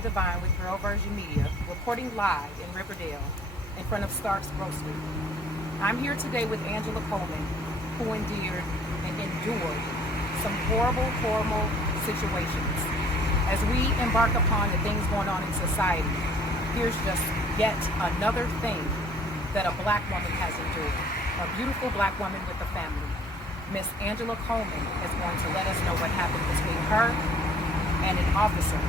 Shartia Divine with Girl Version Media, reporting live in Riverdale in front of Stark's Grocery. I'm here today with Angela Coleman, who endured some horrible situations. As we embark upon the things going on in society, here's just yet another thing that a black woman has endured. A beautiful black woman with a family. Miss Angela Coleman is going to let us know what happened between her and an officer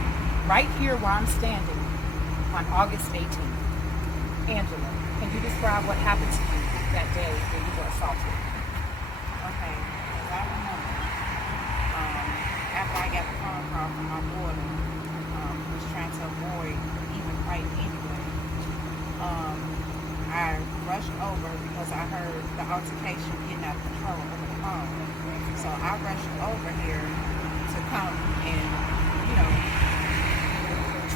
right here where I'm standing on August 18th. Angela, can you describe what happened to you that day when you were assaulted? Okay, as I remember, after I got the phone call from my daughter, who was trying to avoid even fighting anyway, I rushed over because I heard the altercation getting out of control over the phone. So I rushed over here to come and,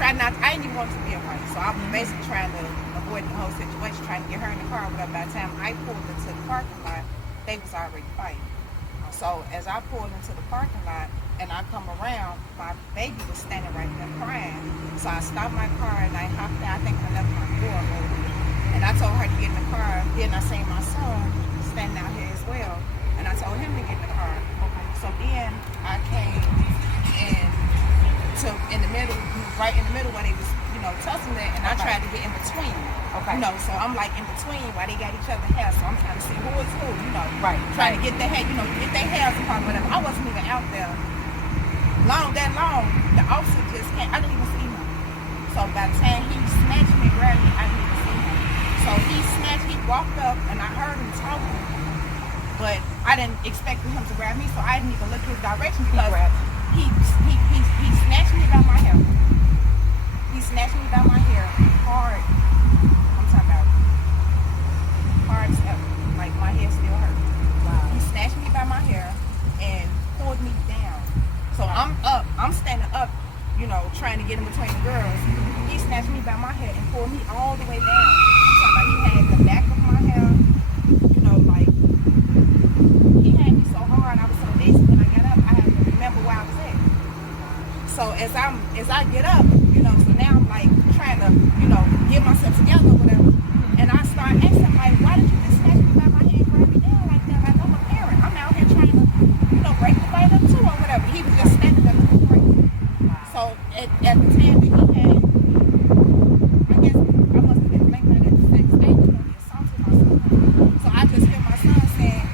I didn't even want to be a fight. So I was basically trying to avoid the whole situation, trying to get her in the car. But by the time I pulled into the parking lot, they was already fighting. So as I pulled into the parking lot and I come around, my baby was standing right there crying. So I stopped my car and I hopped out. I think I left my door open. And I told her to get in the car. Then I seen my son standing out here as well. And I told him to get in the car. Okay. So then I came in the middle, right in the middle where they was, tussling that, and I tried to get in between. Okay. So I'm like in between while they got each other hair. So I'm trying to see who is who, Right. Trying to get their hair, get their hair apart, whatever. I wasn't even out there that long. The officer just came. I didn't even see him. So by the time he snatched me and grabbed me, I didn't even see him. So he walked up and I heard him talking, but I didn't expect him to grab me, so I didn't even look his direction because he snatched me by my hair. He snatched me by my hair hard. I'm talking about hard as ever. Like my hair still hurt. Wow. He snatched me by my hair and pulled me down. So I'm up. I'm standing up, trying to get in between the girls. He snatched me by my hair and pulled me all the way down. I'm talking about he had the back of my hair, he had me so hard. I was so dizzy when I got up. I had to remember where I was at. So as I get up, so now I'm like trying to, get myself together or whatever. And I start asking him, like, why did you just snatch me by my hand and grab me down like that? Like I'm a parent. I'm out here trying to, break the fight up too or whatever. He was just standing there looking crazy. So at the time that he had, I guess I must have been thinking that at the same stage, he assaulted my son. So I just hear my son saying,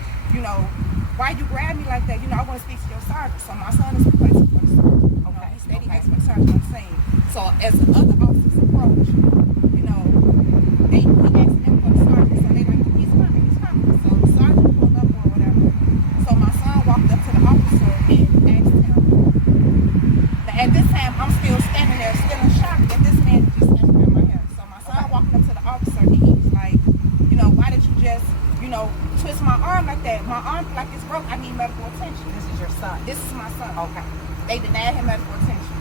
why you grab me like that? I want to speak to your sergeant. So my son is requesting for the sergeant. Okay. He said he asked for the sergeant on the scene. So as the other officers approach, he asked them for the sergeant. So they like, he's coming. So the sergeant pulled up or whatever. So my son walked up to the officer and asked him. Now, at this time, I'm still standing there, still in shock that this man just snatched me in my hair. So my son walked up to the officer and he was like, why did you just, twist my arm like that? My arm like it's broke. I need medical attention. This is your son? This is my son. Okay. They denied him medical attention.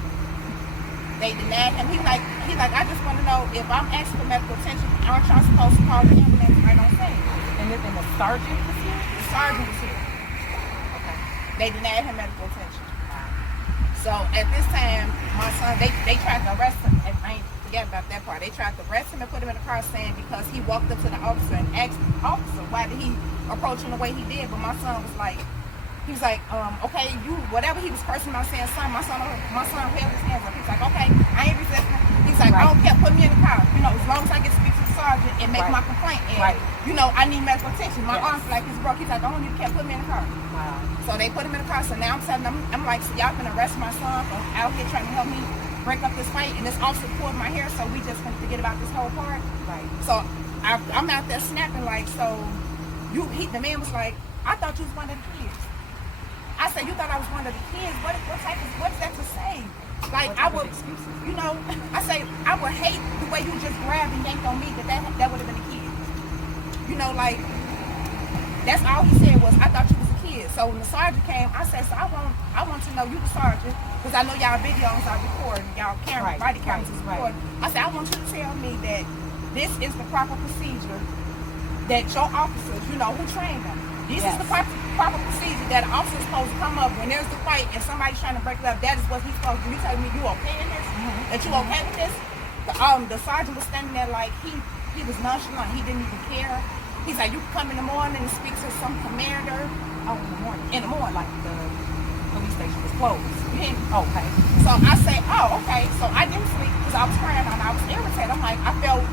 They denied him. He like, I just want to know if I'm asking for medical attention, aren't y'all supposed to call the ambulance right on scene? And the sergeant was here? The sergeant was here. Okay. They denied him medical attention. So at this time, my son, they tried to arrest him. And I ain't forget about that part. They tried to arrest him and put him in the car saying because he walked up to the officer and asked the officer why did he approach him the way he did. But my son was like, okay, you, whatever he was cursing about saying son, my son held his hands up. He's like, okay, I ain't resisting. He's like, I don't care, put me in the car. As long as I get to speak to the sergeant and make my complaint. And, I need medical attention. My arm's like it's broke. He's like, I don't need to care, put me in the car. Wow. So they put him in the car. So now I'm telling them, I'm like, so y'all can arrest my son for out here trying to help me break up this fight. And this officer pulled my hair, so we just gonna forget about this whole part. Right. So I'm out there snapping like, so the man was like, I thought you was one of the kids. I said, you thought I was one of the kids? What's that to say? Like, I would, I say, I would hate the way you just grabbed and yanked on me, that would have been a kid. That's all he said was, I thought you was a kid. So when the sergeant came, I said, so I want to know you the sergeant, because I know y'all videos are recording, y'all camera, body cameras is recording. I said, I want you to tell me that this is the proper procedure that your officers, who trained them. This is the proper procedure that an officer is supposed to come up when there's the fight and somebody's trying to break it up. That is what he's supposed to do. You telling me you okay in this? That you okay with this? The sergeant was standing there like he was nonchalant. He didn't even care. He's like, you come in the morning and speak to some commander. Oh, in the morning. In the morning. Like the police station was closed. Yeah. Okay. So I say, oh, okay. So I didn't sleep because I was crying and I was irritated. I'm like, I can't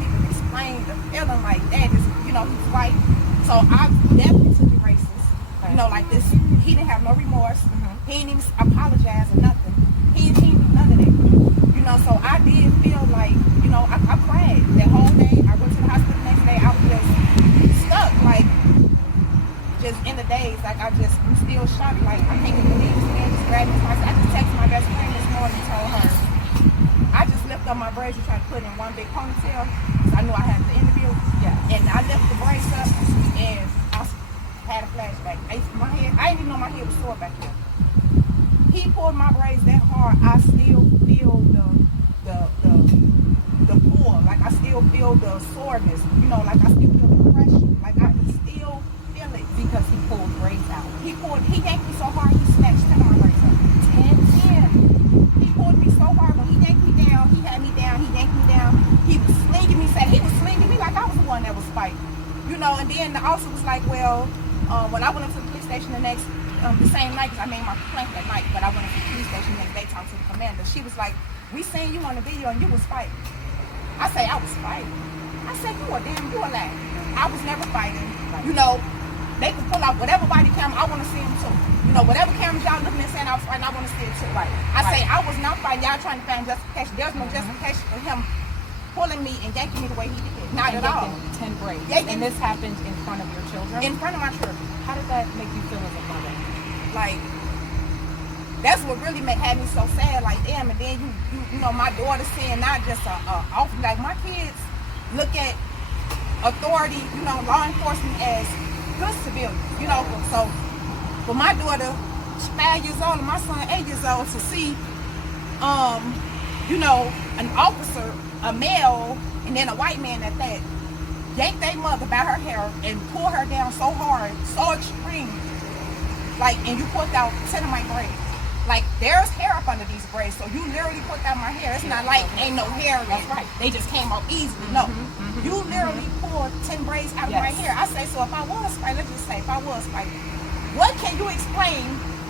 even explain the feeling like that. Is, you know, he's right. So I definitely took it racist. You know, like this, he didn't have no remorse. He didn't even apologize or nothing. He didn't do none of that. You know, so I did feel like, you know, I cried that whole day. I went to the hospital the next day. I was just stuck, like, just in the days. Like, I'm still shocked. Like, I can't even believe this man just grabbed me. I just texted my best friend this morning and told her. I just lifted up my braids and tried to put in one big ponytail because I knew I had the interview. Yeah. And I lifted the braids up and I had a flashback. I didn't even know my head was sore back here. He pulled my braids that hard, I still feel the pull. Like I still feel the soreness. You know, like I still feel the pressure. Like I can still feel it. Because he pulled braids out. He yanked me so hard, he snatched 10 of my braids up. 10. He pulled me so hard, when he yanked me down, he had me down, he yanked me down. He was slinging me like I was the one that was fighting. You know, and then the officer was like, well, when I went up to the police station the same night, because I made my complaint that night, but I went to the police station and they talked to the commander. She was like, we seen you on the video and you was fighting. I say, I was fighting. I said, you a lie. I was never fighting. You know, they can pull out whatever body camera, I want to see them too. You know, whatever cameras y'all looking and saying I was fighting, I want to see it too. Right. I say, I was not fighting. Y'all trying to find justification. There's no justification for him pulling me and yanking me the way he did. Not at all. 10 braids. And this happened in front of your children? In front of my children. How did that make you feel as a mother? Like, that's what really had me so sad. Like, damn, and then you know, my daughter seeing not just like my kids look at authority, you know, law enforcement as good civilians, you know. So for my daughter, 5 years old, and my son 8 years old, to see, you know, an officer, a male, and then a white man at that, yank their mother by her hair and pull her down so hard, so extreme, like, and you pulled out 10 of my braids. Like, there's hair up under these braids, so you literally put out my hair. It's not like ain't no hair. That's right. They just came out easily. No. You literally pulled 10 braids out of my hair. I say, so if I was fighting, let's just say, if I was fighting, what can you explain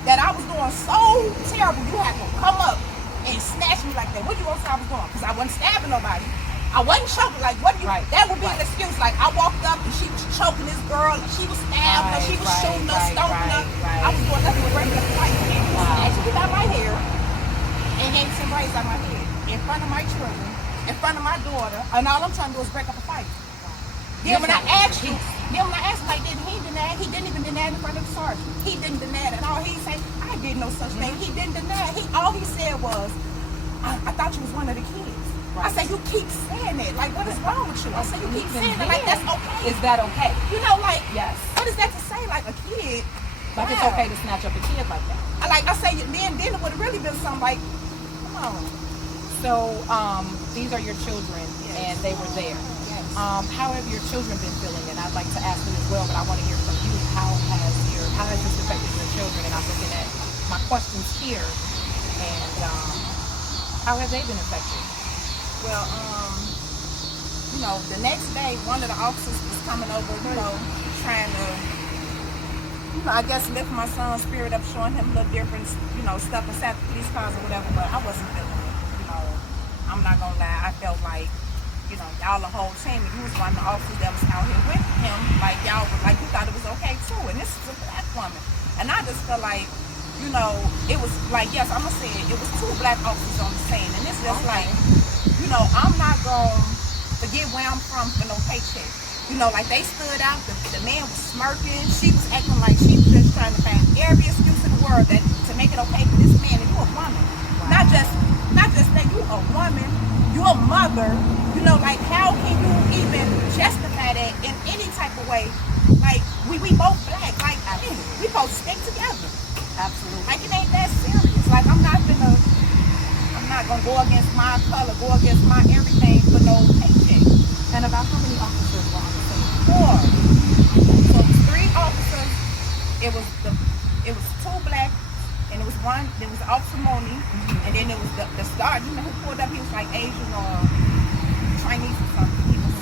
that I was doing so terrible you had to come up and snatch me like that? What do you want to say I was doing? Because I wasn't stabbing nobody. I wasn't choking. Like, what do you, that would be an excuse. Like, I walked up and she was choking this girl, and she was stabbing her, she was shooting her, stomping her. I was doing nothing but regular fight. And he snatched me by my hair and yanked some braids out my head in front of my children, in front of my daughter, and all I'm trying to do is break up a fight. Then when I asked you, like, he didn't even deny it in front of the sergeant. He didn't deny it at all. He said, I did no such thing. He didn't deny it. All he said was, I thought you was one of the kids. Right. I said, you keep saying it. Like, what is wrong with you? I said, you keep saying it. Like, that's okay. Is that okay? You know, like, yes. What is that to say? Like, a kid? Like, it's okay to snatch up a kid like that. I say, then it would have really been something like, come on. So, these are your children, and they were there. Yes. How have your children been feeling? And I'd like to ask them as well, but I want to hear from you. How has this affected your children? And I'm looking at my questions here, and how have they been affected? Well, you know, the next day, one of the officers was coming over, you know, trying to, you know, I guess lift my son's spirit up, showing him a little different, you know, stuff inside the police cars or whatever, but I wasn't feeling it, you know. I'm not gonna lie, I felt like, you know, y'all the whole team, and you was one of the officers that was out here with him, like y'all was, like, you thought it was okay too, and this is a black woman. And I just felt like, you know, it was like, yes, I'm gonna say it was 2 black officers on the scene, and it's just like, you know, I'm not gonna forget where I'm from for no paycheck. You know, like, they stood out, the man was smirking, she was acting like she was just trying to find every excuse in the world that to make it okay for this man, and you a woman. Wow. Not just that, you a woman, you a mother, you know, like, how can you even justify that in any type of way? Like, we both black, like, we both stick together. Absolutely. Like, it ain't that serious. Like, I'm not gonna go against my color, go against my everything for no paycheck. And about how many officers were on the scene? four. So it was three officers. It was two black, and it was one. There was Officer Moni, and then there was the star. You know who pulled up? He was like Asian or Chinese or something. He was,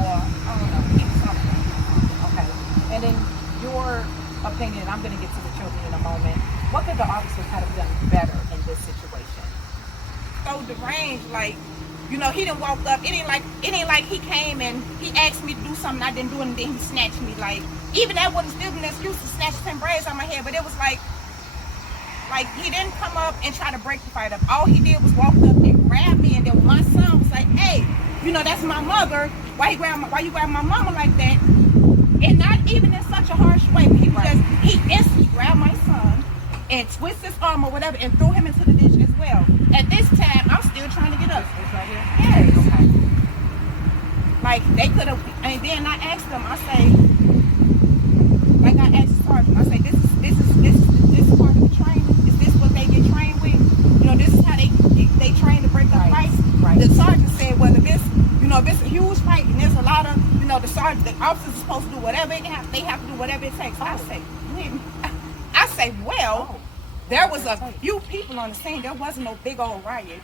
or I don't know. He was something. Okay. And in your opinion, I'm going to get to the children in a moment. What could the officers have done better in this situation? So the range, like, he didn't walk up. It ain't like he came and he asked me to do something I didn't do, and then he snatched me. Like, even that wouldn't still be an excuse to snatch 10 braids on my head. But it was like he didn't come up and try to break the fight up. All he did was walk up and grab me, and then my son was like, "Hey, that's my mother. Why you grab my mama like that?" And not even in such a harsh way. But he instantly grabbed my son and twisted his arm or whatever and threw him into the ditch as well. At this time, I'm still trying to get up. It's right here? Yes. Okay. Like, they could have, and then I asked them, I say, like I asked the sergeant, I say, this is part of the training? Is this what they get trained with? This is how they train to break up fights? Right. The sergeant said, well, if it's a huge fight and there's a lot of, the officers are supposed to do whatever they have to do whatever it takes. I say, well, there was a few people on the scene. There wasn't no big old riot.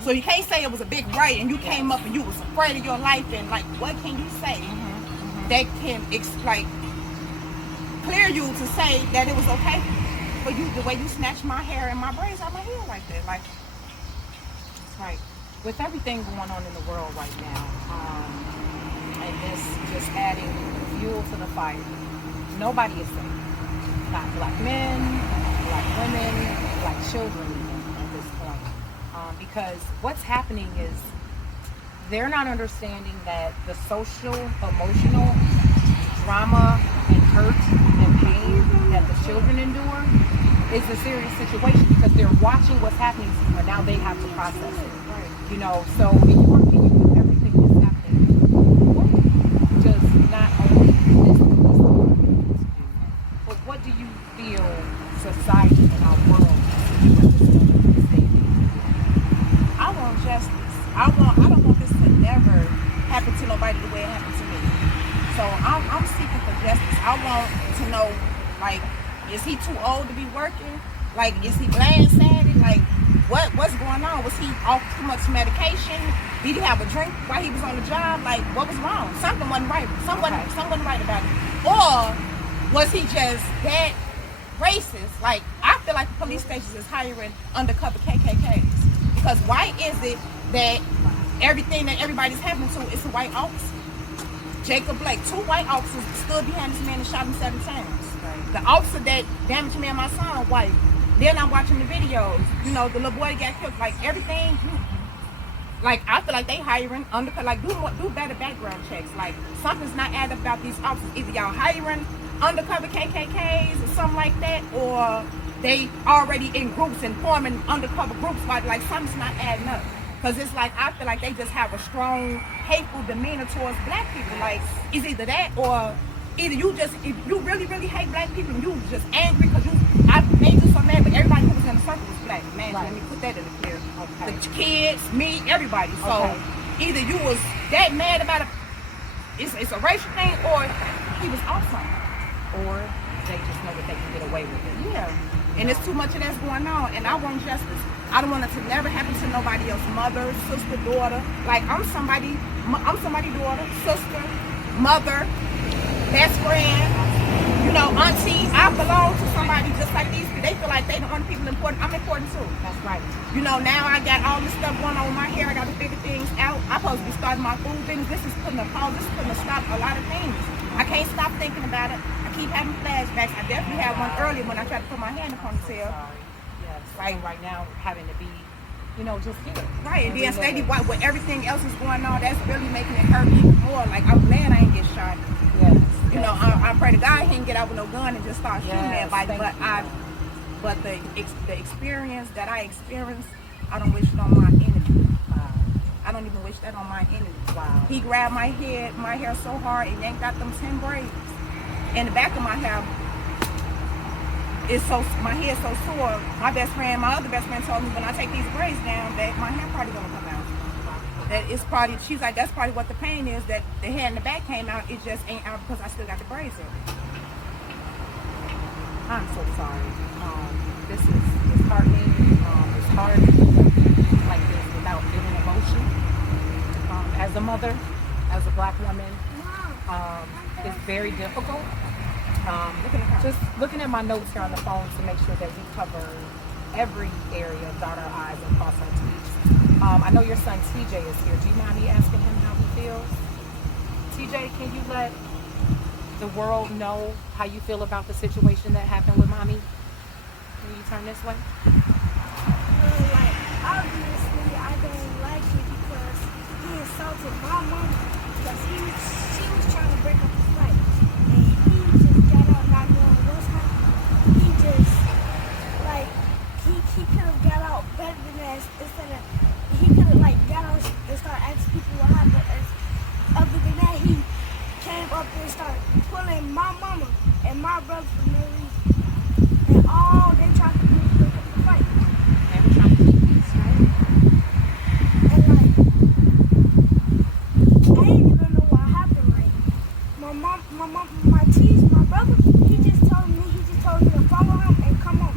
So you can't say it was a big riot and you came up and you was afraid of your life, and like, what can you say that can clear you to say that it was okay for you the way you snatched my hair and my braids out my hair like that? Like, that's right. With everything going on in the world right now, and this just adding fuel to the fire, nobody is safe. Not black men, black women, black children even at this point. Because what's happening is they're not understanding that the social, emotional drama and hurt and pain that the children endure is a serious situation, because they're watching what's happening to them and now they have to process it. So in your opinion, with everything that's happening, what does not only this do, but what do you feel society and our world is doing? I want justice. I don't want this to never happen to nobody the way it happened to me. So I'm seeking for justice. I want to know, like, is he too old to be working? Like, is he blindsided? Like, what's going on? Was he off too much medication? Did he have a drink while he was on the job? Like, what was wrong? Something wasn't right. Something wasn't right about it. Or was he just that racist? Like, I feel like the police stations is hiring undercover KKKs. Because why is it that everything that everybody's happening to is a white officer? Jacob Blake, 2 white officers stood behind this man and shot him 7 times. The officer that damaged me and my son, white. Then I'm watching the videos. The little boy got killed. Like, everything. Like, I feel like they hiring undercover. Like, do better background checks. Like, something's not adding up about these officers. Either y'all hiring undercover KKKs or something like that, or they already in groups and forming undercover groups. Like something's not adding up. Because it's like, I feel like they just have a strong, hateful demeanor towards black people. Like, it's either that, or either if you really, really hate black people and you just angry because I made you so mad, but everybody who was in the circle was black. Man, let me put that in the clear. Okay. The kids, me, everybody. So either you was that mad about it's a racial thing, or he was awesome. Or they just know that they can get away with it. Yeah. And it's too much of that's going on, and I want justice. I don't want it to never happen to nobody else. Mother, sister, daughter. Like, I'm somebody's daughter, sister, mother, best friend, auntie. I belong to somebody just like these people. They feel like they the only people important. I'm important too. That's right. Now I got all this stuff going on with my hair. I got to figure things out. I'm supposed to be starting my food things. This is putting a pause. This is putting a stop a lot of things. I can't stop thinking about it. I keep having flashbacks. I definitely had one earlier when I tried to put my hand in a ponytail. Yes. Like right now, having to be, just here. Right, and then steady with everything else is going on, that's really making it hurt even more. Like, I'm glad I ain't get shot. Yes. I pray to God he didn't get out with no gun and just start shooting everybody. But the experience that I experienced, I don't wish it on my enemy. I don't even wish that on my enemy. Wow. He grabbed my hair so hard and yanked out them 10 braids. In the back of my hair, my hair's so sore. My other best friend told me when I take these braids down that my hair probably gonna come out. that it's probably, she's like, that's probably what the pain is, that the head and the back came out. It just ain't out because I still got the braids in. I'm so sorry. This is disheartening. It's hard to do things like this without feeling emotion. As a mother, as a black woman, it's very difficult. Just looking at my notes here on the phone to make sure that we cover every area, dot our I's and cross our T's. I know your son TJ is here. Do you mind me asking him how he feels? TJ, can you let the world know how you feel about the situation that happened with mommy? Can you turn this way? Like, obviously, I don't like it because he insulted my mama because she was trying to break up the fight. And he just got out not knowing what's happening. He just, like, he could have got out better than that instead of, he could have, like, got out and started asking people what happened. Other than that, he came up and started pulling my mama and my brother for no reason. And all they tried to do was break up the fight. They were trying to keep peace, right? And like, I didn't even know what happened. Like, my brother, he just told me to follow him and come on.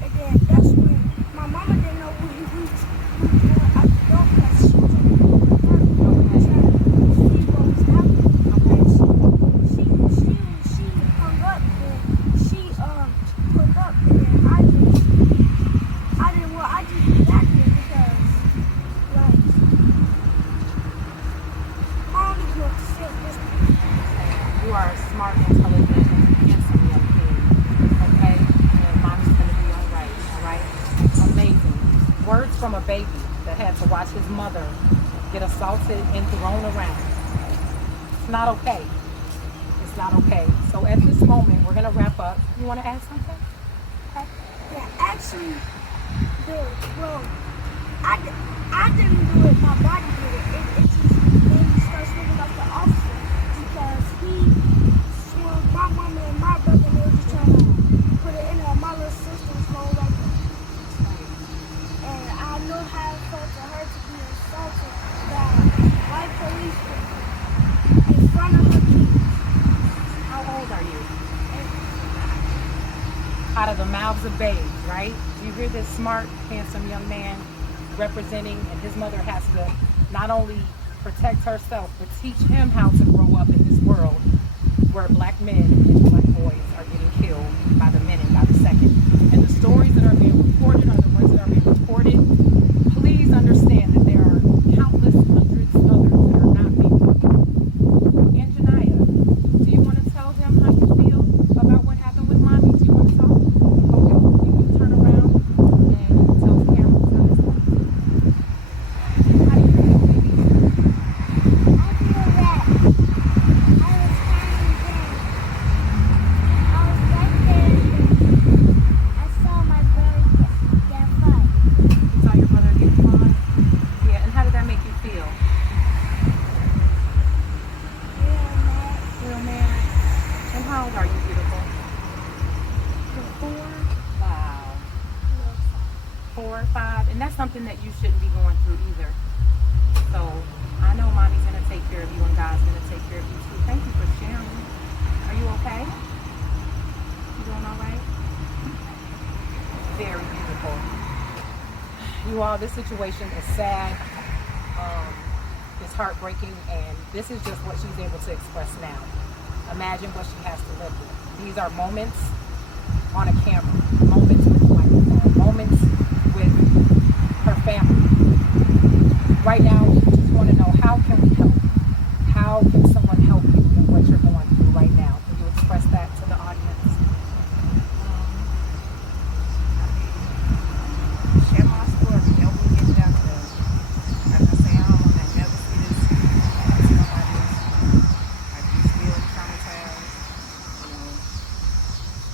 And then that's when my mama didn't know who he was going out the door because she was on the phone with her. Trying to see what was happening. She hung up and she pulled up and then I just reacted because like I don't even know what to say at this point. You are a smart, intelligent, handsome young kid. Okay? And mommy's gonna be alright? Amazing. Words from a baby that had to watch his mother get assaulted and thrown around. It's not okay. It's not okay. So at this moment, we're gonna wrap up. You wanna add something? Okay. Yeah, actually, I didn't do it. My body did it. It just made me start swinging up the officer because he swung my mama and my brother and they were just trying to put it in there. My little sister's phone right there. And I know how it felt to her to be assaulted by white policemen in front of her kids. How old are you? Out of the mouths of babes, right? You hear this smart, handsome young man representing, and his mother has to not only protect herself, but teach him how to grow up in this world where black men and black boys are getting killed by the minute, by the second. And the stories that are being reported are the ones that are being reported. Please understand that there are countless hundreds others that are not being reported. Anjanaya, do you want to tell them how you feel about what happened with mommy? Do you want to talk? Okay, you can turn around and tell the camera. How do you feel, baby? I feel that I was standing there. I was right there. I saw my brother get fight. You saw your brother get fined? Yeah, and how did that make you feel? Real mad. Real mad. And how old are you, beautiful? 4? Wow. 4, 5, and that's something that you shouldn't be going through either. So I know mommy's gonna take care of you and God's gonna take care of you too. Thank you for sharing. Are you okay? You doing all right? Very beautiful. You all, this situation is sad. It's heartbreaking, and this is just what she's able to express now. Imagine what she has to live with. These are moments on a camera, moments with a microphone, moments with her family. Right now, we just want to know, how can we help? How can someone help you in what you're going through right now? Can you express that to the audience? Share my story, help me get it out there. Like I say, I don't want to never see this happen to nobody else. Like, I'm still traumatized. You know,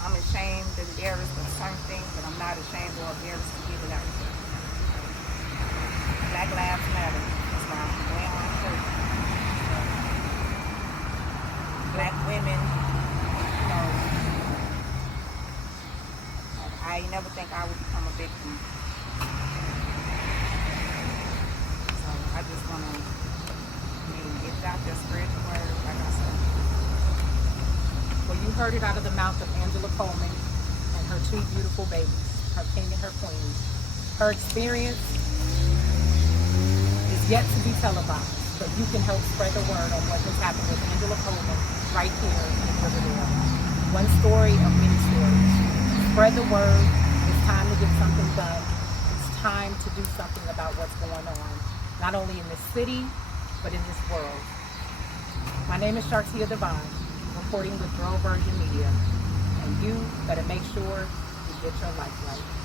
I'm ashamed and embarrassed of certain things, but I'm not ashamed or embarrassed to get it out there. Black Lives Matter. That's why I'm wearing my shirt. Black women, you know, I never think I would become a victim. So I just want on. I mean, get it out there, spread the word, like I said. Well, you heard it out of the mouth of Angela Coleman and her two beautiful babies, her king and her queen. Her experience is yet to be televised, but you can help spread the word on what has happened with Angela Coleman right here in Riverdale. One story of many stories. Spread the word. It's time to get something done. It's time to do something about what's going on, not only in this city, but in this world. My name is Shartia Divine, reporting with Girl Virgin Media, and you better make sure you get your life right.